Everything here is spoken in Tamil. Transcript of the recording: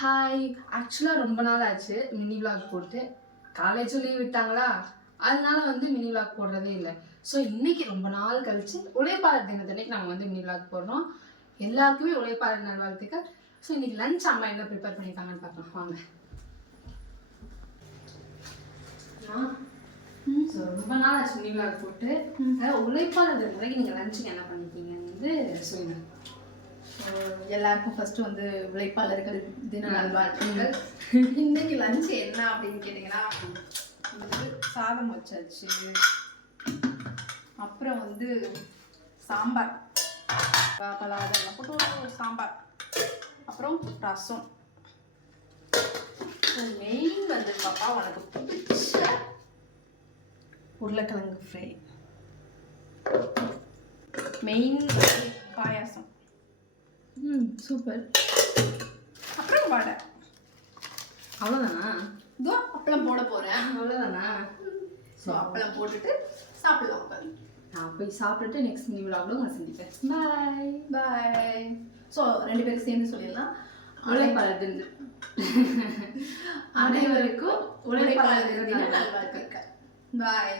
ஹாய். ஆக்சுவலாக ரொம்ப நாள் ஆச்சு மினி விளாக் போட்டு. காலேஜும் லீவ் விட்டாங்களா, அதனால மினி விளாக் போடுறதே இல்லை. ஸோ இன்னைக்கு ரொம்ப நாள் கழிச்சு உழைப்பாளர் தினத்தன்னைக்கு நம்ம மினி விளாக் போடுறோம். எல்லாருக்குமே உழைப்பாளர் நல்வாழ்த்துக்கள். ஸோ இன்னைக்கு லஞ்ச் அம்மா என்ன ப்ரிப்பேர் பண்ணியிருக்காங்கன்னு பார்க்கலாம் வாங்க. ஸோ ரொம்ப நாள் ஆச்சு மினி விளாக் போட்டு. உழைப்பாளர் தினத்தன்னைக்கு நீங்கள் லஞ்சுக்கு என்ன பண்ணிருக்கீங்கன்னு சொல்லுங்க. எல்லாருக்கும் ஃபர்ஸ்ட் உழைப்பாளர்கள் தின நல்வாழ்த்துக்கள். இன்னைக்கு லஞ்ச் என்ன அப்படின்னு கேட்டிங்கன்னா சாதம் வச்சாச்சு, அப்புறம் சாம்பார், பலாதெல்லாம் போட்டு ஒரு சாம்பார், அப்புறம் ரசம். மெயின் பாப்பா உனக்கு பிடிச்ச உருளைக்கிழங்கு ஃப்ரை, மெயின் பாயாசம். சூப்பர். அப்புறம் வடை. அவ்வளோதானா? இதோ அப்பளம் போட போகிறேன். அவ்வளோதானா? ஸோ அப்பளம் போட்டுட்டு சாப்பிடலாம். நான் போய் சாப்பிட்டுட்டு நெக்ஸ்ட் மினி விளாக்ல உங்களை சந்திப்பேன். பாய் பாய். ஸோ 2 பேருக்கு சேர்ந்து சொல்லிடலாம். உழைப்பாளர் தினம் அனைவருக்கும் உழைப்பாளர் தின நல்வாழ்த்துக்கள். பாய்.